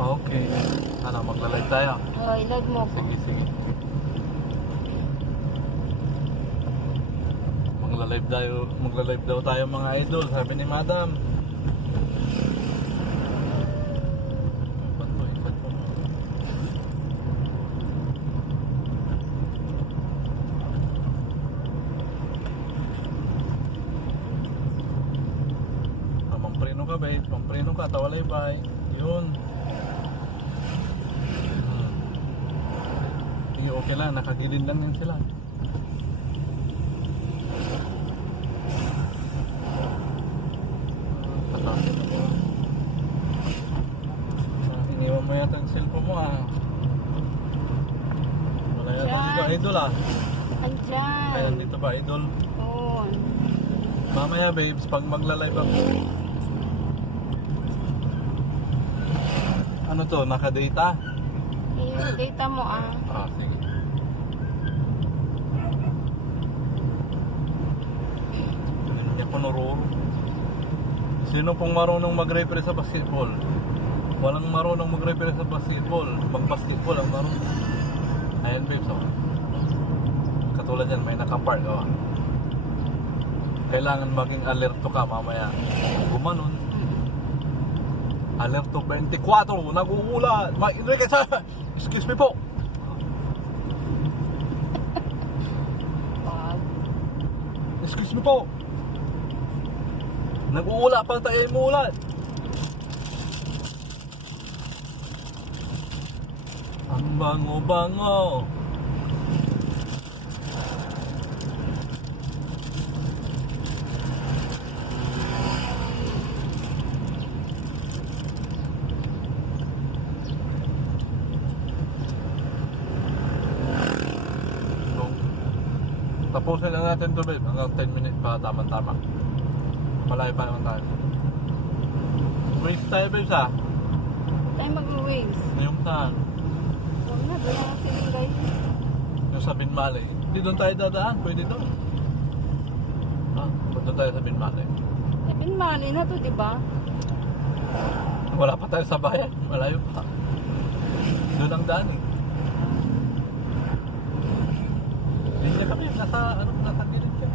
Okay. Ano, magla-live tayo? Oo, i-live mo ko. Sige, sige. Magla-live daw tayo mga idol, sabi ni Madam. Mampreno ka, babe. Mampreno ka, tawalay bay. Yun. Sige, okay lang. Nakagilid lang yan sila. Iniwan mo yata ang cellphone mo Wala yata dito idol Andyan. Kaya nandito ba idol? Oo. Mamaya babes, pag magla-live ako. Ano to? Naka-data? Yung data mo Sige. Hindi ako naruro. Sino pong marunong mag-referee sa basketball? Walang marunong mag-referee sa basketball. Mag-basketball ang marunong. Ayan babes, katulad yan, may nakapark Kailangan maging alerto ka mamaya. Gumanon. Alerto 24, nag-uulat. Enrique, excuse me po. Excuse me po. Nag-uula pa tayo umuulat. Ang bango-bango. Tapusin lang natin to babe, hanggang 10 minutes pa, tama-tama. Malayo pa naman tayo. Waves tayo babe tayo mag-waves. Ngayong taan. Huwag na, doon ang silingay. Yung sa Binmalay. Hindi doon tayo dadaan, pwede doon. Doon tayo sa Binmalay. Binmali na to, di ba? Wala pa tayo sa bayan, malayo pa. Doon ang daan Hindi kami, nasa gilid ka.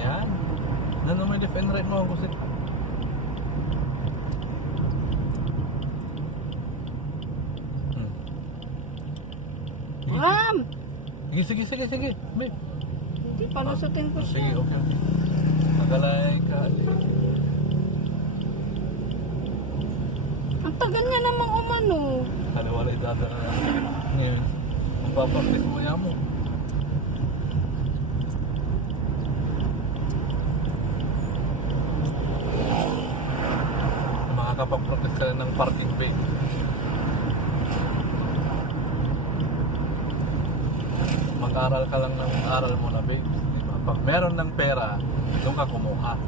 Yan. Ano may left and right mo ang gusto? Ram! Sige. Babe. Hindi, palusutin ko siya. Sige, okay. Magalay ka. Ang tagal niya namang umano. Kaliwala idada na ngayon. Magpapaklis mo yan mo. Makakapag-practice ka ng parking bay. Mag-aral ka lang ng aral mo na babe. Diba? Pag meron ng pera, doon ka kumuha.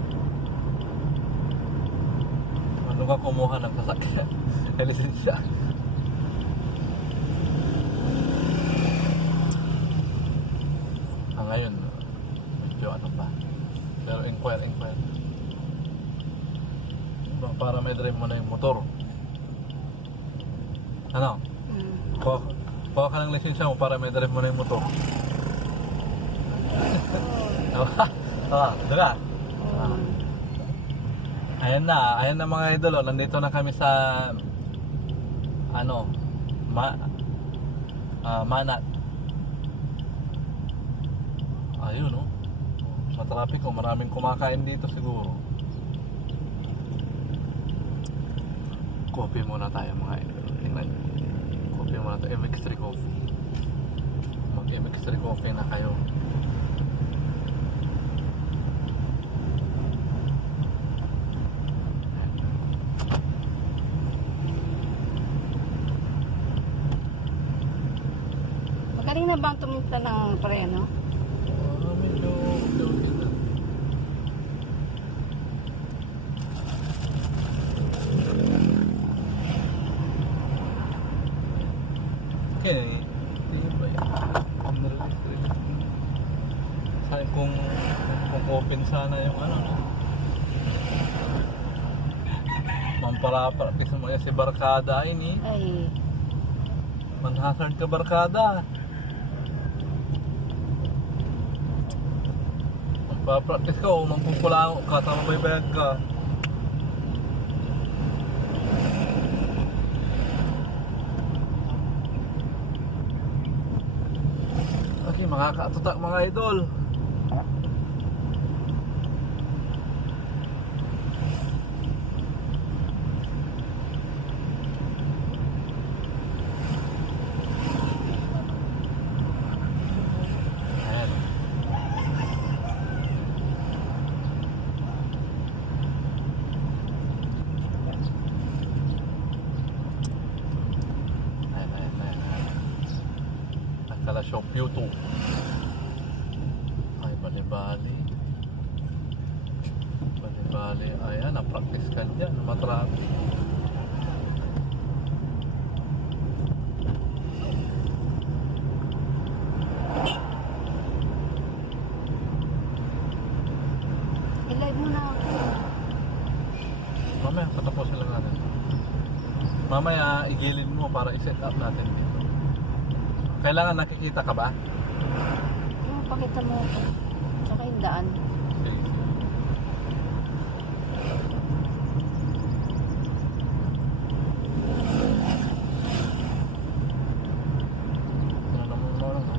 Doon ka kumuha ng sasakyan. Lisensya. Ngayon, medyo ano pa. Pero inquire. Diba? Para may drive mo na yung motor. Ano? Kuha ka ng lisensya mo para may drive mo na yung motor. Doon ka. Ayan na mga idol. Nandito na kami sa Manat. Ayun matraffic maraming kumakain dito siguro. Coffee muna tayo mga idol. Tingnan. Coffee muna tayo. MX3 coffee. Mag MX3 coffee na kayo. Magaling na bang tumimpla ng preno? Medyo okay na. Okay. Hindi ba yan? Kung open sana yung para practice mo yan si barkada ini. Ay, Manhasard ka barkada. Magpa-practice ka o mangpupula ka, tama baybayag ka. Okay, makakatutak mga idol. Ayan. Ayan. Nakala show YouTube. Ay, bali-bali. Bali-bali. Ayan, na-practice ka dyan. Matrati. i-live mo na ako. Mamaya, patapusin lang natin. Mamaya, igilid mo para i-set up natin. Kailangan nakikita ka ba? Yung pakita mo ako. Saka yung daan. Sige. Ano naman mo lang, no?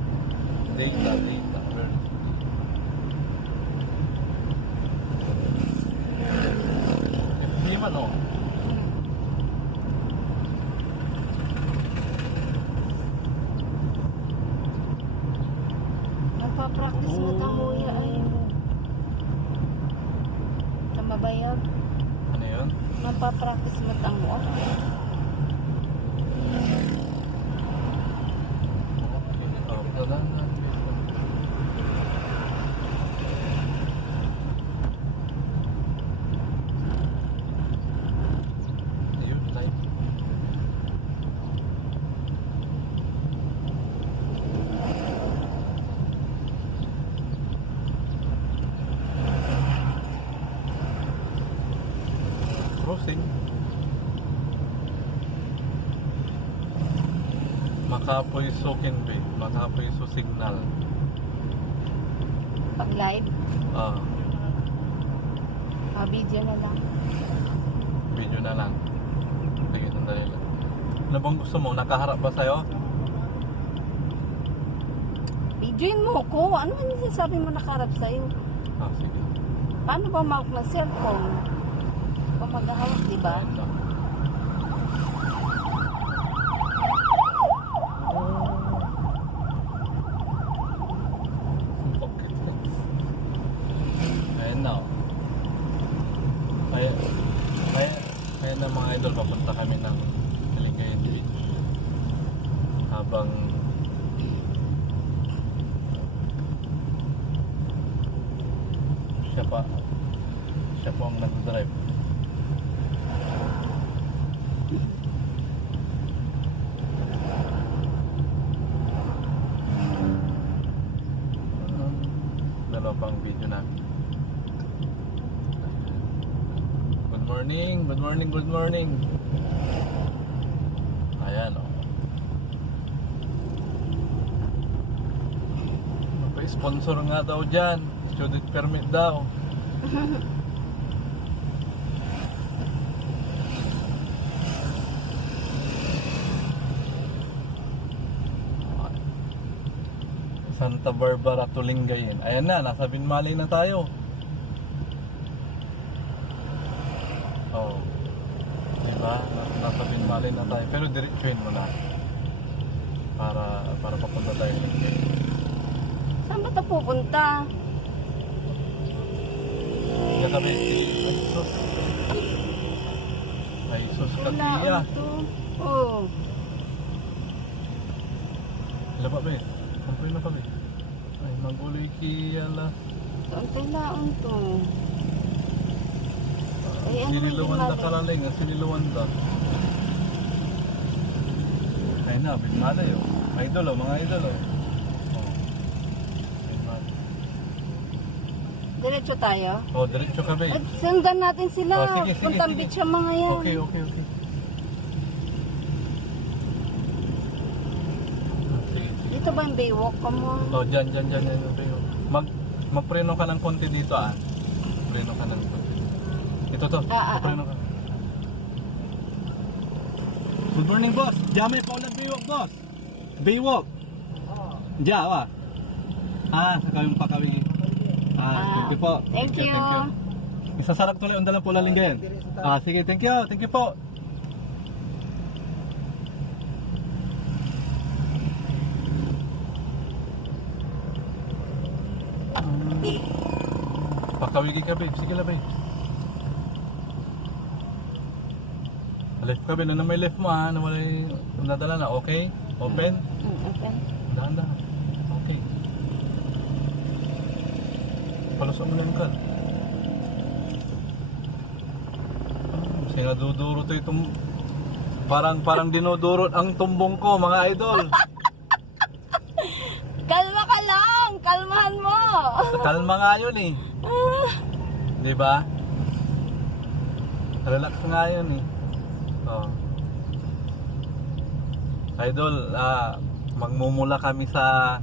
Data. Hindi man, oh. Nagpa-practice mo tamuya ay. Sa mabayag. Ano yun? Nagpa-practice mo tamuya. Okay. Oh, lang na. Ayun, live. Crossing. Makapoy Sokin Bay. Makapoy so signal. Pag live, Ah, video na lang. video na lang. Sige, sandali lang. Ano bang gusto mo? Nakaharap ba sa'yo? Videoin mo ko. Ano man yung sinasabi mo nakarap sa'yo? Ah, sige. Paano ba mount ng cellphone? Kung maghahawak, di ba? Ayun lang. Okay. Ayun na. Ayun na mga idol, papunta kami ng Kalingayan Beach. Habang siya po ang nag-drive. Dalawa pang video namin. Good morning. Ayan, o. Sponsor nga daw dyan. Student permit daw. Santa Barbara to Lingayen. Ayan na, nasa Binmali na tayo. Oh. Diba? Nasa Binmali na tayo. Pero diretsuhin mo na. Para papunta tayo ng Lingayen. Saan ba ito pupunta? Katabi. Ay, sus Wala kakiya. ito. Oh. Laba ba eh? Kampoy na kami. Ay, maguloy kiyala. Antay laon to. Ay, ano Siniluwanda yung kalaling. Siniluwanda. Ay na, Binmalay oh. Idol oh, mga idol oh. Oh. Binmalay. Diretso tayo. O, diretso ka, babe. At sundan natin sila. Oh, sige, sige, Puntang sige. beach ang mga yan. Okay. Sige. Dito ba ang baywalk ko mo? O, dyan, babe. Magpreno ka ng konti dito, ah. Preno ka ng konti. Ito to, magpreno ka. Good morning, boss. Diyan may paulan baywalk, boss. Baywalk. Diyan, wa. Kawing pakawing. Thank you po. Thank you. Isasarak tuloy undalang pula linggayan. Sige, thank you. Thank you po. Pakawili ka, babe. Sige la, babe. Left ka, babe. Na may left mo, ha. Na walay nadala na. Okay? Open? Okay. Dahan-dahan. Okay. Palusok mo lang ka. Sinaduduro to itong parang dinudurot ang tumbong ko, mga idol. Kalma ka lang! Kalmahan mo! Kalma nga yun eh. Di ba? Relax nga yun eh. Oh. Idol, magmumula kami sa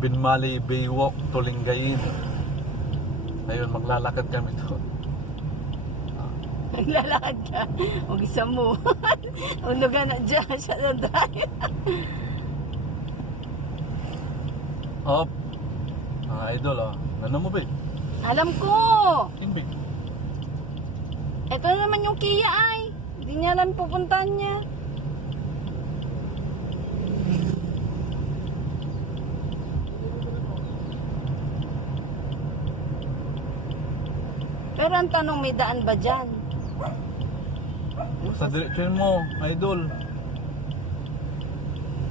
Binmali Baywalk, Tulingayin. Ayun, maglalakad kami doon. Naglalakad ka. Huwag isa mo. Ulugan na dyan siya na dahil. Op. Idol, ano mo ba? Alam ko! Inbig. Ito naman yung Kia ay. Hindi niya lang pupuntahan niya. Pero ang tanong, may daan ba dyan? Sa direksyon mo, idol.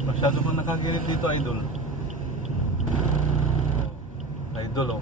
Masyado kang nakagirit dito, idol. Idol,